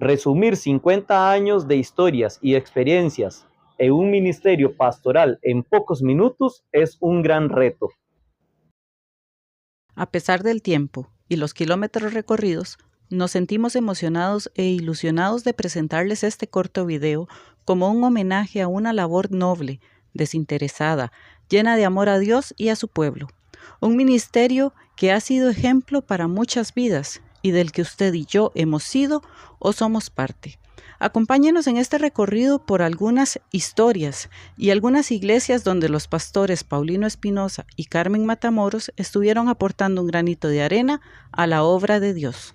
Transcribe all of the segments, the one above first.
Resumir 50 años de historias y experiencias en un ministerio pastoral en pocos minutos es un gran reto. A pesar del tiempo y los kilómetros recorridos, nos sentimos emocionados e ilusionados de presentarles este corto video como un homenaje a una labor noble, desinteresada, llena de amor a Dios y a su pueblo. Un ministerio que ha sido ejemplo para muchas vidas y del que usted y yo hemos sido o somos parte. Acompáñenos en este recorrido por algunas historias y algunas iglesias donde los pastores Paulino Espinosa y Carmen Matamoros estuvieron aportando un granito de arena a la obra de Dios.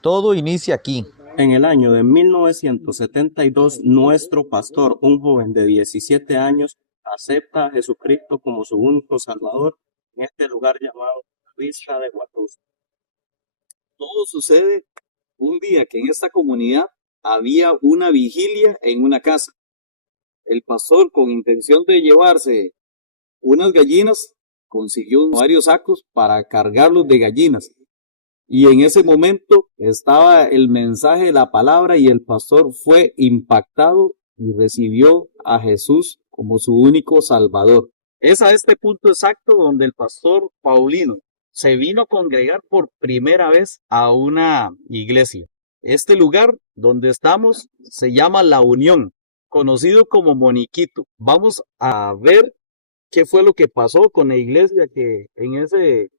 Todo inicia aquí. En el año de 1972, nuestro pastor, un joven de 17 años, acepta a Jesucristo como su único Salvador en este lugar llamado Vista de Guatusa. Todo sucede un día que en esta comunidad había una vigilia en una casa. El pastor, con intención de llevarse unas gallinas, consiguió varios sacos para cargarlos de gallinas. Y en ese momento estaba el mensaje de la palabra y el pastor fue impactado y recibió a Jesús como su único Salvador. Es a este punto exacto donde el pastor Paulino se vino a congregar por primera vez a una iglesia. Este lugar donde estamos se llama La Unión, conocido como Moniquito. Vamos a ver qué fue lo que pasó con la iglesia que en ese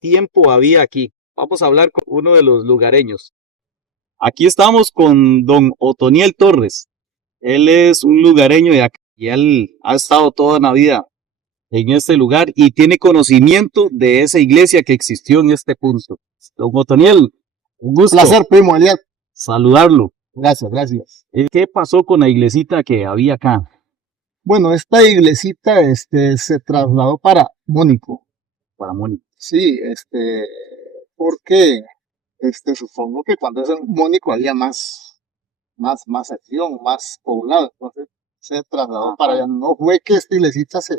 tiempo había aquí. Vamos a hablar con uno de los lugareños. Aquí estamos con don Otoniel Torres. Él es un lugareño de acá y él ha estado toda la vida en este lugar y tiene conocimiento de esa iglesia que existió en este punto. Don Otoniel, un gusto. Placer, primo Eliad. Saludarlo. Gracias, gracias. ¿Qué pasó con la iglesita que había acá? Bueno, esta iglesita se trasladó para Mónico. Para Mónico. Sí, porque supongo que cuando es en Mónico había más acción, más poblado, entonces se trasladó para allá. No fue que esta iglesita se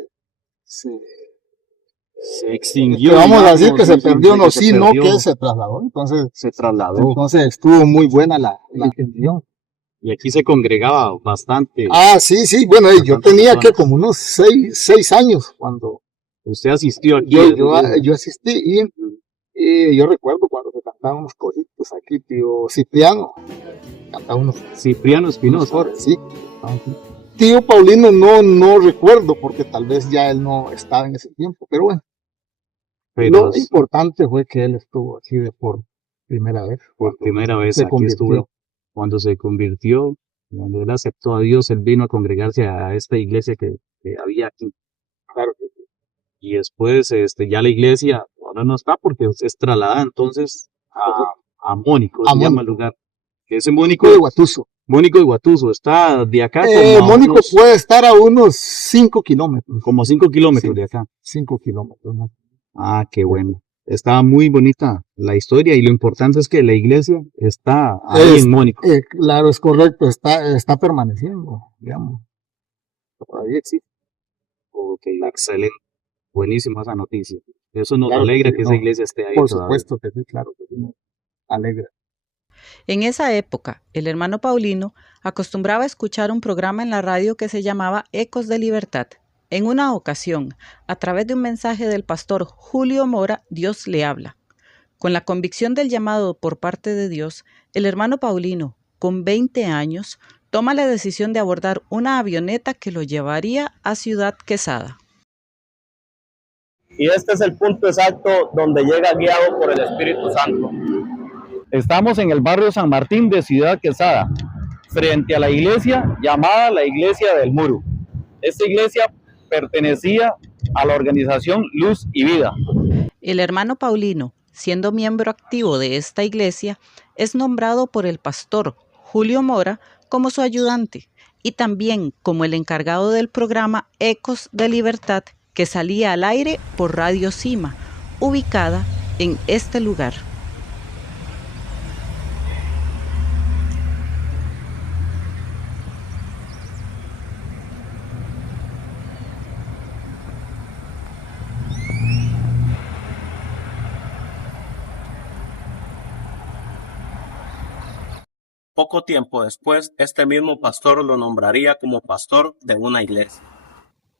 extinguió. Vamos a decir que se perdió, no, sino que se trasladó. Entonces se trasladó. Entonces estuvo muy buena la intención. Y aquí se congregaba bastante. Ah, sí, bueno, yo tenía que como unos 6 añuns cuando usted asistió aquí. Yo asistí y yo recuerdo cuando se cantaban unos coritos aquí, tío Cipriano. Cantaba unos. Cipriano Espinosa. Sí. Tío Paulino no recuerdo porque tal vez ya él no estaba en ese tiempo, pero bueno. Lo importante fue que él estuvo aquí por primera vez. Por primera vez aquí estuvo. Cuando se convirtió, cuando él aceptó a Dios, él vino a congregarse a esta iglesia que había aquí. Claro que sí. Y después ya la iglesia ahora no está porque es trasladada entonces a Mónico, se llama el lugar. Ese Mónico de Guatuso. Mónico de Guatuso está de acá. Mónico puede estar a unos 5 kilómetros. Como 5 kilómetros de acá. 5 kilómetros, ¿no? Ah, qué bueno. Está muy bonita la historia y lo importante es que la iglesia está ahí en Mónico. Claro, es correcto, está permaneciendo, digamos. Todavía existe. Ok, excelente. Buenísima esa noticia. Eso nos alegra que esa iglesia esté ahí. Por supuesto que sí, claro que sí. Alegra. En esa época, el hermano Paulino acostumbraba a escuchar un programa en la radio que se llamaba Ecos de Libertad. En una ocasión, a través de un mensaje del pastor Julio Mora, Dios le habla. Con la convicción del llamado por parte de Dios, el hermano Paulino, con 20 años, toma la decisión de abordar una avioneta que lo llevaría a Ciudad Quesada. Y este es el punto exacto donde llega guiado por el Espíritu Santo. Estamos en el barrio San Martín de Ciudad Quesada, frente a la iglesia llamada la Iglesia del Muro. Esta iglesia pertenecía a la organización Luz y Vida. El hermano Paulino, siendo miembro activo de esta iglesia, es nombrado por el pastor Julio Mora como su ayudante y también como el encargado del programa Ecos de Libertad que salía al aire por Radio Cima, ubicada en este lugar. Poco tiempo después, este mismo pastor lo nombraría como pastor de una iglesia.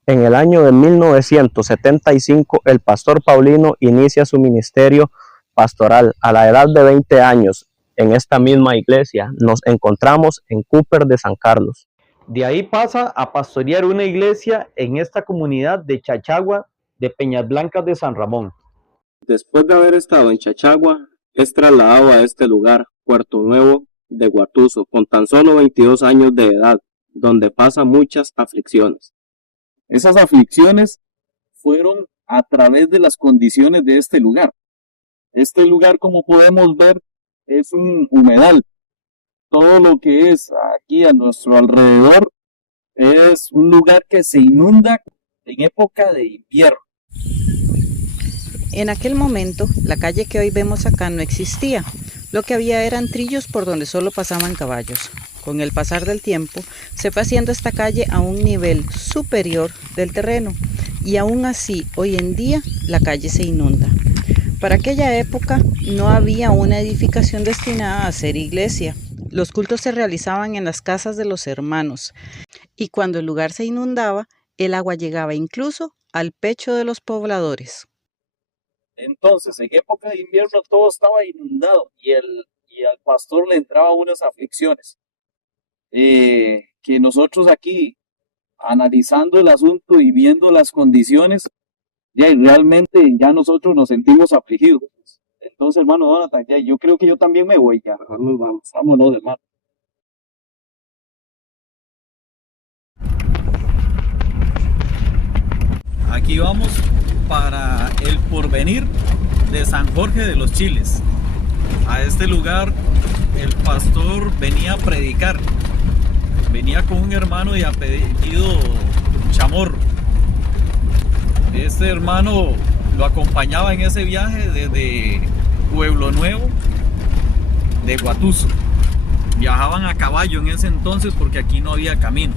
En el año de 1975, el pastor Paulino inicia su ministerio pastoral. A la edad de 20 años, en esta misma iglesia, nos encontramos en Cooper de San Carlos. De ahí pasa a pastorear una iglesia en esta comunidad de Chachagua de Peñas Blancas de San Ramón. Después de haber estado en Chachagua, es trasladado a este lugar, Puerto Nuevo de Guatuso, con tan solo 22 años de edad, donde pasa muchas aflicciones. Esas aflicciones fueron a través de las condiciones de este lugar. Este lugar, como podemos ver, es un humedal. Todo lo que es aquí a nuestro alrededor es un lugar que se inunda en época de invierno. En aquel momento, la calle que hoy vemos acá no existía. Lo que había eran trillos por donde solo pasaban caballos. Con el pasar del tiempo, se fue haciendo esta calle a un nivel superior del terreno, y aún así, hoy en día, la calle se inunda. Para aquella época, no había una edificación destinada a ser iglesia. Los cultos se realizaban en las casas de los hermanos, y cuando el lugar se inundaba, el agua llegaba incluso al pecho de los pobladores. Entonces, en época de invierno todo estaba inundado y al pastor le entraban unas aflicciones. Que nosotros aquí, analizando el asunto y viendo las condiciones, realmente ya nosotros nos sentimos afligidos. Entonces, hermano Donatan, yo creo que yo también me voy, ya mejor nos vamos. Vámonos, hermano. Aquí vamos para el Porvenir de San Jorge de los Chiles. A este lugar el pastor venía a predicar. Venía con un hermano de apellido Chamorro. Este hermano lo acompañaba en ese viaje desde Pueblo Nuevo de Guatuso. Viajaban a caballo en ese entonces porque aquí no había camino.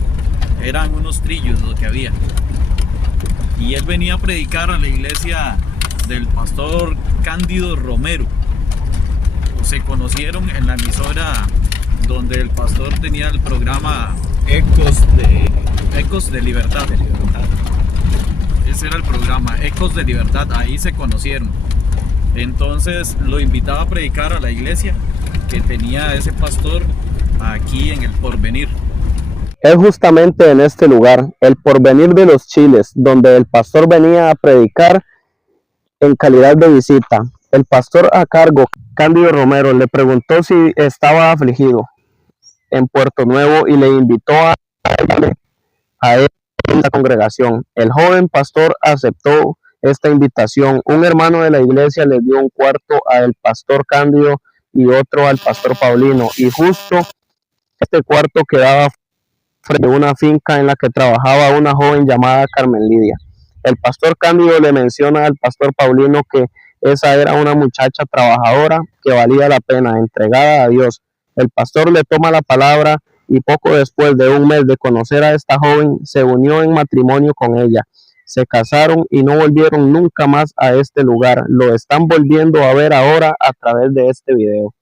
Eran unos trillos lo que había. Y él venía a predicar a la iglesia del pastor Cándido Romero. Se conocieron en la emisora donde el pastor tenía el programa Ecos de Libertad. Ese era el programa, Ecos de Libertad, ahí se conocieron. Entonces lo invitaba a predicar a la iglesia que tenía ese pastor aquí en el Porvenir. Es justamente en este lugar, el Porvenir de los Chiles, donde el pastor venía a predicar en calidad de visita. El pastor a cargo, Cándido Romero, le preguntó si estaba afligido en Puerto Nuevo y le invitó a él en la congregación. El joven pastor aceptó esta invitación. Un hermano de la iglesia le dio un cuarto al pastor Cándido y otro al pastor Paulino, y justo este cuarto quedaba frente a una finca en la que trabajaba una joven llamada Carmen Lidia. El pastor Cándido le menciona al pastor Paulino que esa era una muchacha trabajadora que valía la pena, entregada a Dios. El pastor le toma la palabra y poco después de un mes de conocer a esta joven, se unió en matrimonio con ella. Se casaron y no volvieron nunca más a este lugar. Lo están volviendo a ver ahora a través de este video.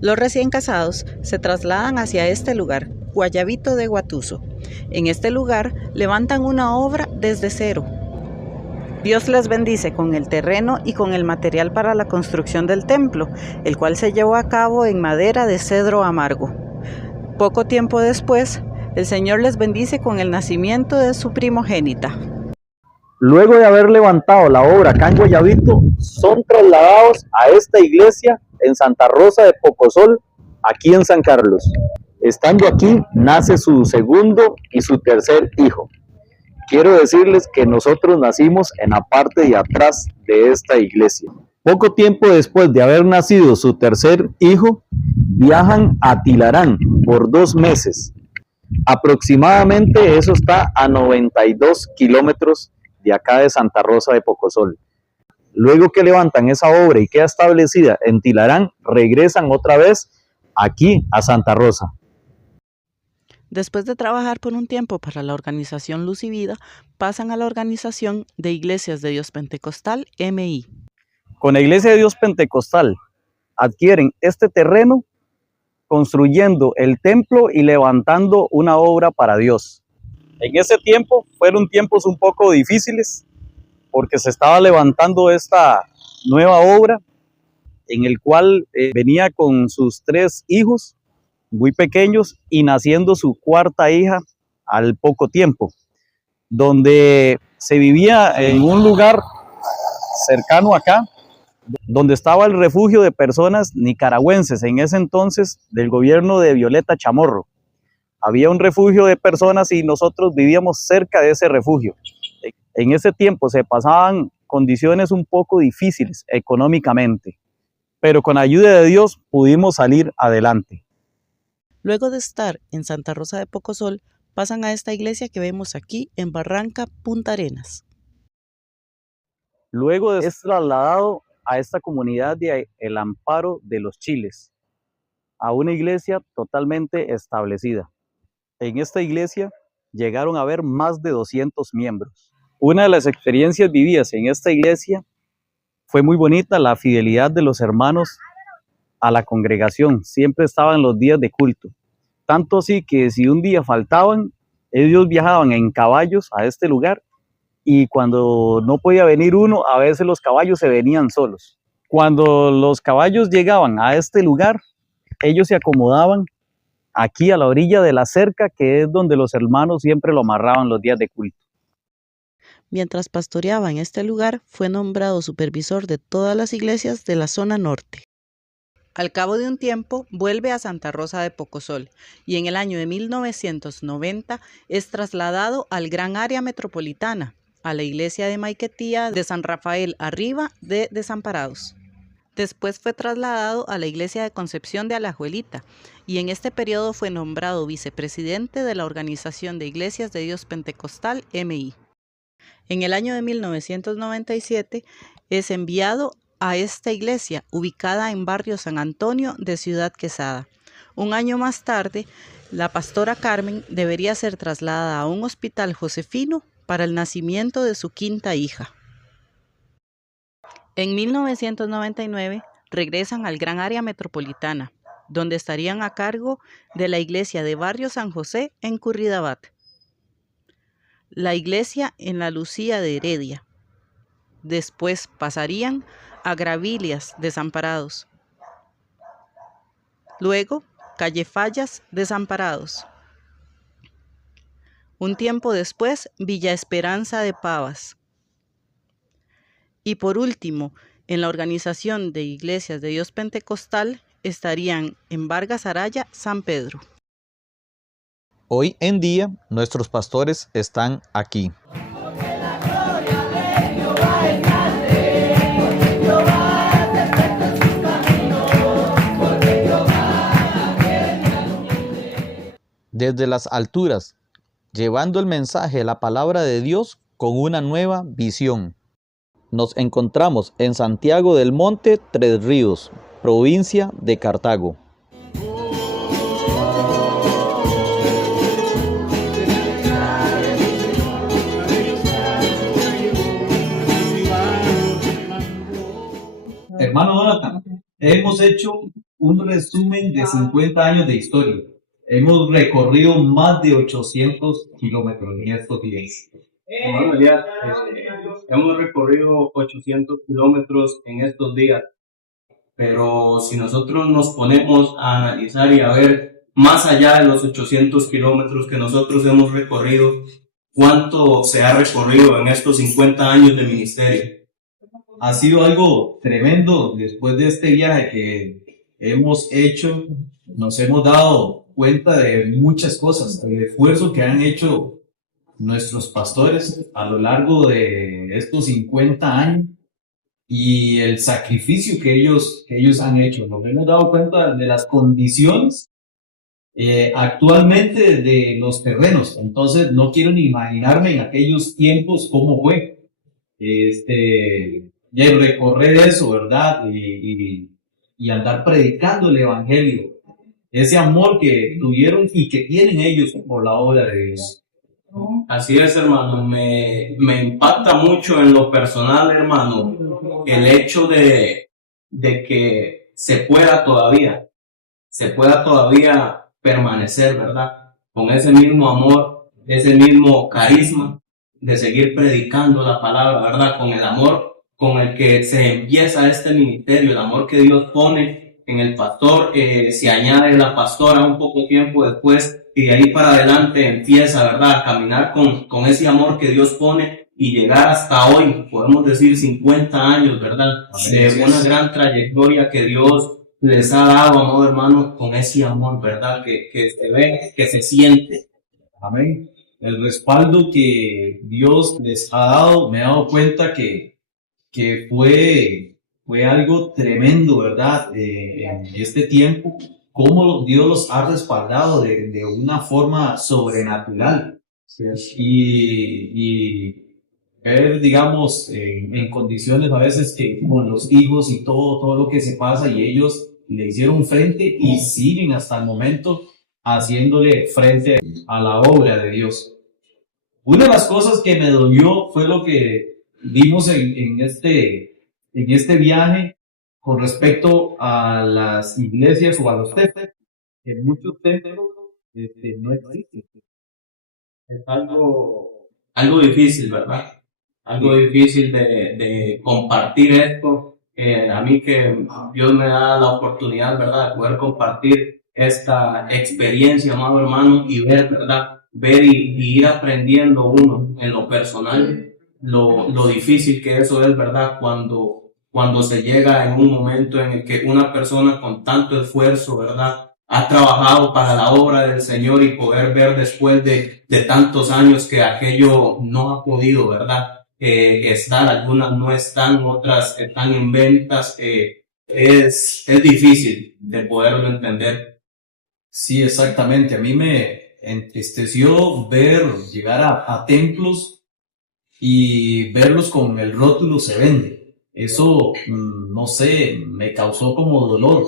Los recién casados se trasladan hacia este lugar, Guayabito de Guatuso. En este lugar levantan una obra desde cero. Dios les bendice con el terreno y con el material para la construcción del templo, el cual se llevó a cabo en madera de cedro amargo. Poco tiempo después, el Señor les bendice con el nacimiento de su primogénita. Luego de haber levantado la obra acá en Guayabito, son trasladados a esta iglesia en Santa Rosa de Pocosol, aquí en San Carlos. Estando aquí, nace su segundo y su tercer hijo. Quiero decirles que nosotros nacimos en la parte de atrás de esta iglesia. Poco tiempo después de haber nacido su tercer hijo, viajan a Tilarán por 2 meses. Aproximadamente eso está a 92 kilómetros de acá de Santa Rosa de Pocosol. Luego que levantan esa obra y queda establecida en Tilarán, regresan otra vez aquí a Santa Rosa. Después de trabajar por un tiempo para la organización Luz y Vida, pasan a la organización de Iglesias de Dios Pentecostal, MI. Con la Iglesia de Dios Pentecostal adquieren este terreno construyendo el templo y levantando una obra para Dios. En ese tiempo fueron tiempos un poco difíciles porque se estaba levantando esta nueva obra en el cual venía con sus 3 hijos muy pequeños y naciendo su 4ª hija al poco tiempo, donde se vivía en un lugar cercano acá, donde estaba el refugio de personas nicaragüenses, en ese entonces del gobierno de Violeta Chamorro. Había un refugio de personas y nosotros vivíamos cerca de ese refugio. En ese tiempo se pasaban condiciones un poco difíciles económicamente, pero con ayuda de Dios pudimos salir adelante. Luego de estar en Santa Rosa de Pocosol, pasan a esta iglesia que vemos aquí en Barranca Punta Arenas. Luego es trasladado a esta comunidad de El Amparo de los Chiles, a una iglesia totalmente establecida. En esta iglesia llegaron a haber más de 200 miembros. Una de las experiencias vividas en esta iglesia fue muy bonita, la fidelidad de los hermanos a la congregación. Siempre estaban los días de culto. Tanto así que si un día faltaban, ellos viajaban en caballos a este lugar y cuando no podía venir uno, a veces los caballos se venían solos. Cuando los caballos llegaban a este lugar, ellos se acomodaban aquí a la orilla de la cerca, que es donde los hermanos siempre lo amarraban los días de culto. Mientras pastoreaba en este lugar, fue nombrado supervisor de todas las iglesias de la zona norte. Al cabo de un tiempo, vuelve a Santa Rosa de Pocosol y en el año de 1990 es trasladado al Gran Área Metropolitana, a la iglesia de Maiquetía de San Rafael Arriba de Desamparados. Después fue trasladado a la iglesia de Concepción de Alajuelita y en este periodo fue nombrado vicepresidente de la Organización de Iglesias de Dios Pentecostal, MI. En el año de 1997 es enviado a esta iglesia, ubicada en barrio San Antonio de Ciudad Quesada. Un año más tarde, la pastora Carmen debería ser trasladada a un hospital josefino para el nacimiento de su 5ª hija. En 1999 regresan al Gran Área Metropolitana, donde estarían a cargo de la iglesia de barrio San José en Curridabat, la iglesia en la Lucía de Heredia. Después pasarían a Gravilias, Desamparados. Luego, Calle Fallas, Desamparados. Un tiempo después, Villa Esperanza de Pavas. Y por último, en la Organización de Iglesias de Dios Pentecostal estarían en Vargas Araya, San Pedro. Hoy en día, nuestros pastores están aquí. Desde las alturas, llevando el mensaje, la palabra de Dios con una nueva visión. Nos encontramos en Santiago del Monte, Tres Ríos, provincia de Cartago. Hermano Jonathan, hemos hecho un resumen de 50 años de historia. Hemos recorrido más de 800 kilómetros en estos días. Bueno, Elías, hemos recorrido 800 kilómetros en estos días, pero si nosotros nos ponemos a analizar y a ver más allá de los 800 kilómetros que nosotros hemos recorrido, ¿cuánto se ha recorrido en estos 50 años de ministerio? Ha sido algo tremendo después de este viaje que hemos hecho. Nos hemos dado cuenta de muchas cosas, el esfuerzo que han hecho nuestros pastores a lo largo de estos 50 años y el sacrificio que ellos han hecho. Nos hemos dado cuenta de las condiciones actualmente de los terrenos. Entonces no quiero ni imaginarme en aquellos tiempos cómo fue de recorrer eso, ¿verdad? Y andar predicando el evangelio, ese amor que tuvieron y que tienen ellos por la obra de Dios. Así es, hermano, me impacta mucho en lo personal, hermano, el hecho de que se pueda todavía. se pueda todavía permanecer, ¿verdad? Con ese mismo amor, ese mismo carisma de seguir predicando la palabra, ¿verdad? Con el amor con el que se empieza este ministerio, el amor que Dios pone en el pastor, se añade la pastora un poco tiempo después, y de ahí para adelante empieza, ¿verdad?, a caminar con ese amor que Dios pone y llegar hasta hoy, podemos decir 50 años, ¿verdad? De una gran trayectoria que Dios les ha dado, amado hermano, con ese amor, ¿verdad? Que se ve, que se siente. Amén. El respaldo que Dios les ha dado, me he dado cuenta que fue algo tremendo, ¿verdad? En este tiempo, cómo Dios los ha respaldado de una forma sobrenatural. Y ver, digamos, en condiciones a veces que con los hijos y todo lo que se pasa, y ellos le hicieron frente y siguen hasta el momento haciéndole frente a la obra de Dios. Una de las cosas que me dolió fue lo que vimos en este viaje con respecto a las iglesias o a los templos, que muchos templos no existen. Es algo difícil, ¿verdad? Algo difícil de compartir esto. A mí que Dios me da la oportunidad, ¿verdad?, de poder compartir esta experiencia, amado hermano, y ver, ¿verdad?, ver y ir aprendiendo uno en lo personal lo difícil que eso es, ¿verdad?, cuando se llega en un momento en el que una persona con tanto esfuerzo, ¿verdad?, ha trabajado para la obra del Señor, y poder ver después de tantos años que aquello no ha podido, ¿verdad?, estar. Algunas no están, otras están en ventas. Es difícil de poderlo entender. Sí, exactamente. A mí me entristeció ver llegar a templos y verlos con el rótulo "se vende". Eso, no sé, me causó como dolor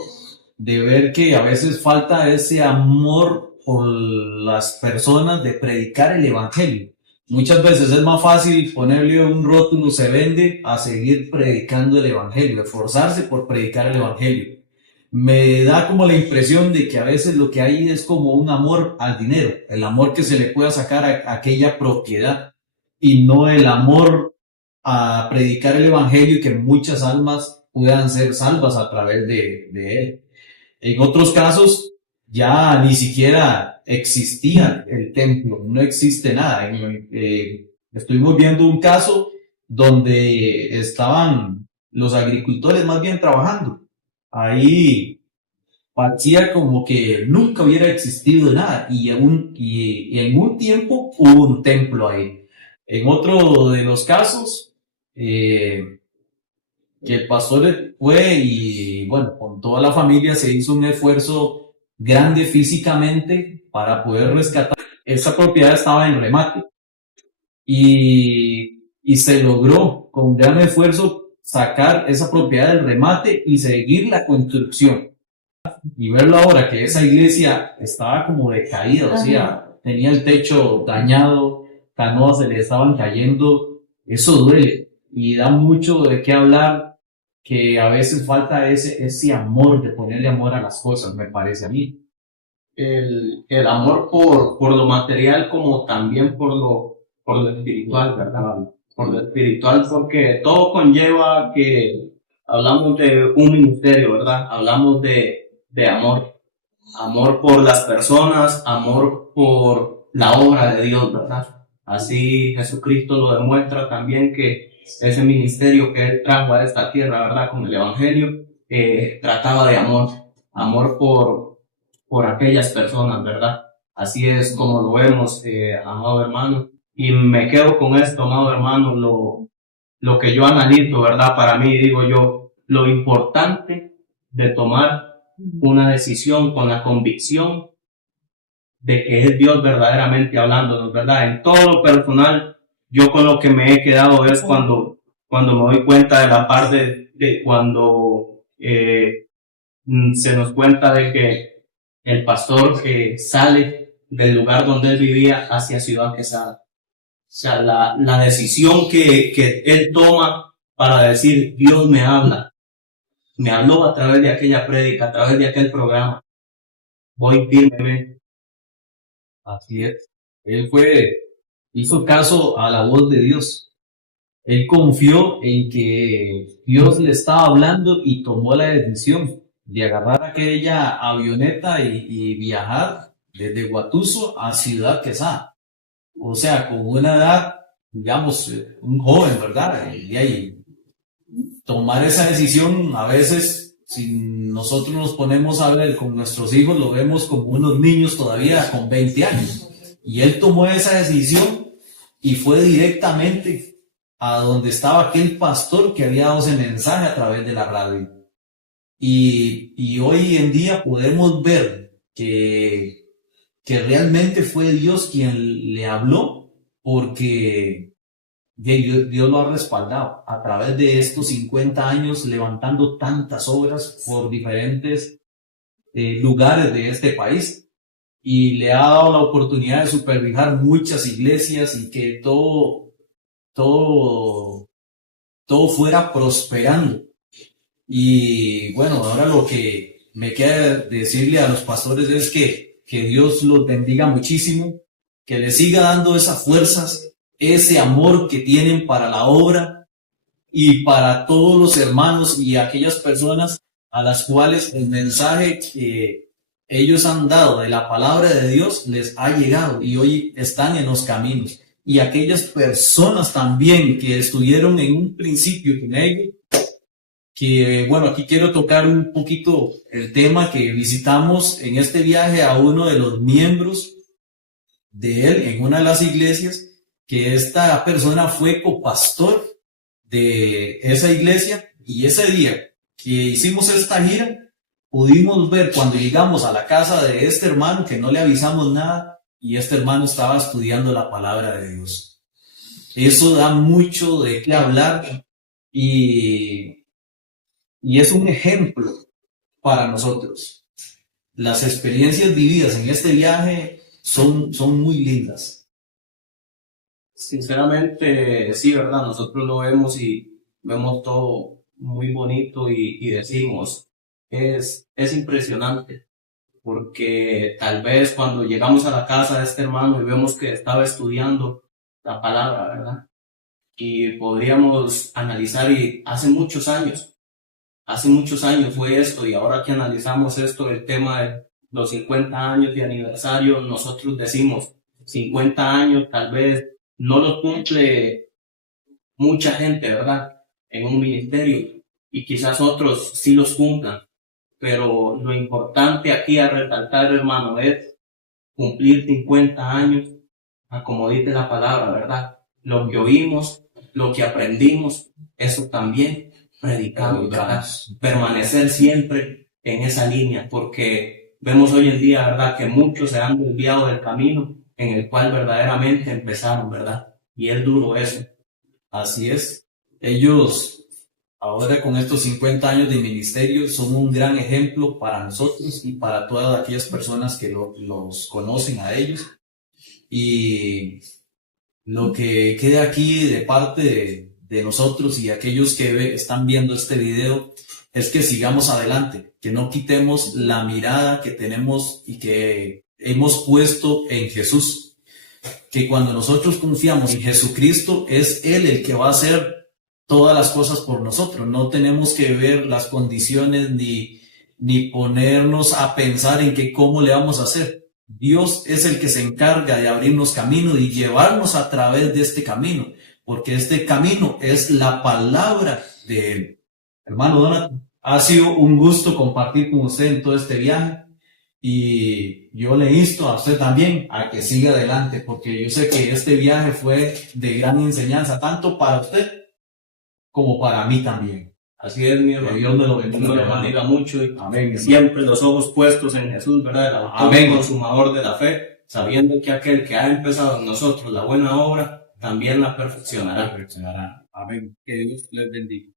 de ver que a veces falta ese amor por las personas de predicar el evangelio. Muchas veces es más fácil ponerle un rótulo "se vende" a seguir predicando el evangelio, esforzarse por predicar el evangelio. Me da como la impresión de que a veces lo que hay es como un amor al dinero, el amor que se le pueda sacar a aquella propiedad, y no el amor a predicar el evangelio y que muchas almas puedan ser salvas a través de él. En otros casos ya ni siquiera existía el templo, no existe nada. Estuvimos viendo un caso donde estaban los agricultores más bien trabajando. Ahí parecía como que nunca hubiera existido nada, y en un tiempo hubo un templo ahí. En otro de los casos, que el pastor fue y, bueno, con toda la familia se hizo un esfuerzo grande físicamente para poder rescatar. Esa propiedad estaba en remate, y se logró con gran esfuerzo sacar esa propiedad del remate y seguir la construcción. Y verlo ahora que esa iglesia estaba como decaída, o sea, tenía el techo dañado, canoas se le estaban cayendo, eso duele y da mucho de qué hablar, que a veces falta ese amor, de ponerle amor a las cosas, me parece a mí. El amor por lo material, como también por lo espiritual, ¿verdad? Por lo espiritual, porque todo conlleva que hablamos de un ministerio, ¿verdad? Hablamos de amor por las personas, amor por la obra de Dios, ¿verdad? Así Jesucristo lo demuestra también, que ese ministerio que Él trajo a esta tierra, ¿verdad?, con el Evangelio, trataba de amor por aquellas personas, ¿verdad? Así es como lo vemos, amado hermano. Y me quedo con esto, amado hermano, lo que yo analizo, ¿verdad? Para mí, digo yo, lo importante de tomar una decisión con la convicción de que es Dios verdaderamente hablándonos, ¿verdad? En todo lo personal, yo con lo que me he quedado es cuando me doy cuenta de la parte de cuando se nos cuenta de que el pastor sale del lugar donde él vivía hacia Ciudad Quesada. O sea, la decisión que él toma para decir: Dios me habla, me habló a través de aquella prédica, a través de aquel programa, voy firmemente. Así es. Él hizo caso a la voz de Dios. Él confió en que Dios le estaba hablando y tomó la decisión de agarrar aquella avioneta y viajar desde Guatuso a Ciudad Quesada. O sea, con una edad, digamos, un joven, ¿verdad? Y ahí, tomar esa decisión, a veces, si nosotros nos ponemos a ver con nuestros hijos, lo vemos como unos niños todavía con 20 años. Y él tomó esa decisión y fue directamente a donde estaba aquel pastor que había dado ese mensaje a través de la radio. Y hoy en día podemos ver que realmente fue Dios quien le habló, porque Dios lo ha respaldado a través de estos 50 años, levantando tantas obras por diferentes lugares de este país, y le ha dado la oportunidad de supervisar muchas iglesias y que todo fuera prosperando. Y bueno, ahora lo que me queda decirle a los pastores es que Dios los bendiga muchísimo, que les siga dando esas fuerzas, ese amor que tienen para la obra y para todos los hermanos y aquellas personas a las cuales el mensaje que ellos han dado de la palabra de Dios les ha llegado y hoy están en los caminos. Y aquellas personas también que estuvieron en un principio con ellos, que bueno, aquí quiero tocar un poquito el tema que visitamos en este viaje a uno de los miembros de él en una de las iglesias, que esta persona fue copastor de esa iglesia, y ese día que hicimos esta gira, pudimos ver cuando llegamos a la casa de este hermano que no le avisamos nada, y este hermano estaba estudiando la palabra de Dios. Eso da mucho de qué hablar y es un ejemplo para nosotros. Las experiencias vividas en este viaje son muy lindas. Sinceramente, sí, ¿verdad? Nosotros lo vemos y vemos todo muy bonito y decimos, es impresionante, porque tal vez cuando llegamos a la casa de este hermano y vemos que estaba estudiando la palabra, ¿verdad? Y podríamos analizar, y hace muchos años fue esto, y ahora que analizamos esto, el tema de los 50 años de aniversario, nosotros decimos 50 años, tal vez no los cumple mucha gente, ¿verdad? En un ministerio, y quizás otros sí los cumplan, pero lo importante aquí a resaltar, hermano, es cumplir 50 años, como dice la palabra, ¿verdad? Lo que oímos, lo que aprendimos, eso también predicamos, ¿verdad? Permanecer siempre en esa línea, porque vemos hoy en día, ¿verdad?, que muchos se han desviado del camino en el cual verdaderamente empezaron, ¿verdad? Y es duro eso. Así es. Ellos, ahora con estos 50 años de ministerio, son un gran ejemplo para nosotros y para todas aquellas personas que los conocen a ellos. Y lo que queda aquí de parte de nosotros y aquellos que están viendo este video es que sigamos adelante, que no quitemos la mirada que tenemos y que hemos puesto en Jesús, que cuando nosotros confiamos en Jesucristo es Él el que va a hacer todas las cosas por nosotros. No tenemos que ver las condiciones ni ponernos a pensar en que cómo le vamos a hacer. Dios es el que se encarga de abrirnos camino y llevarnos a través de este camino, porque este camino es la palabra de Él. Hermano Donald, ha sido un gusto compartir con usted en todo este viaje, y yo le insto a usted también a que siga adelante, porque yo sé que este viaje fue de gran enseñanza, tanto para usted como para mí también. Así es, mi hermano. Que Dios me lo bendiga. Dios lo bendiga mucho. Y amén. Siempre los ojos puestos en Jesús, ¿verdad? El autor y consumador de la fe, sabiendo que aquel que ha empezado en nosotros la buena obra, también la perfeccionará. Amén. Que Dios les bendiga.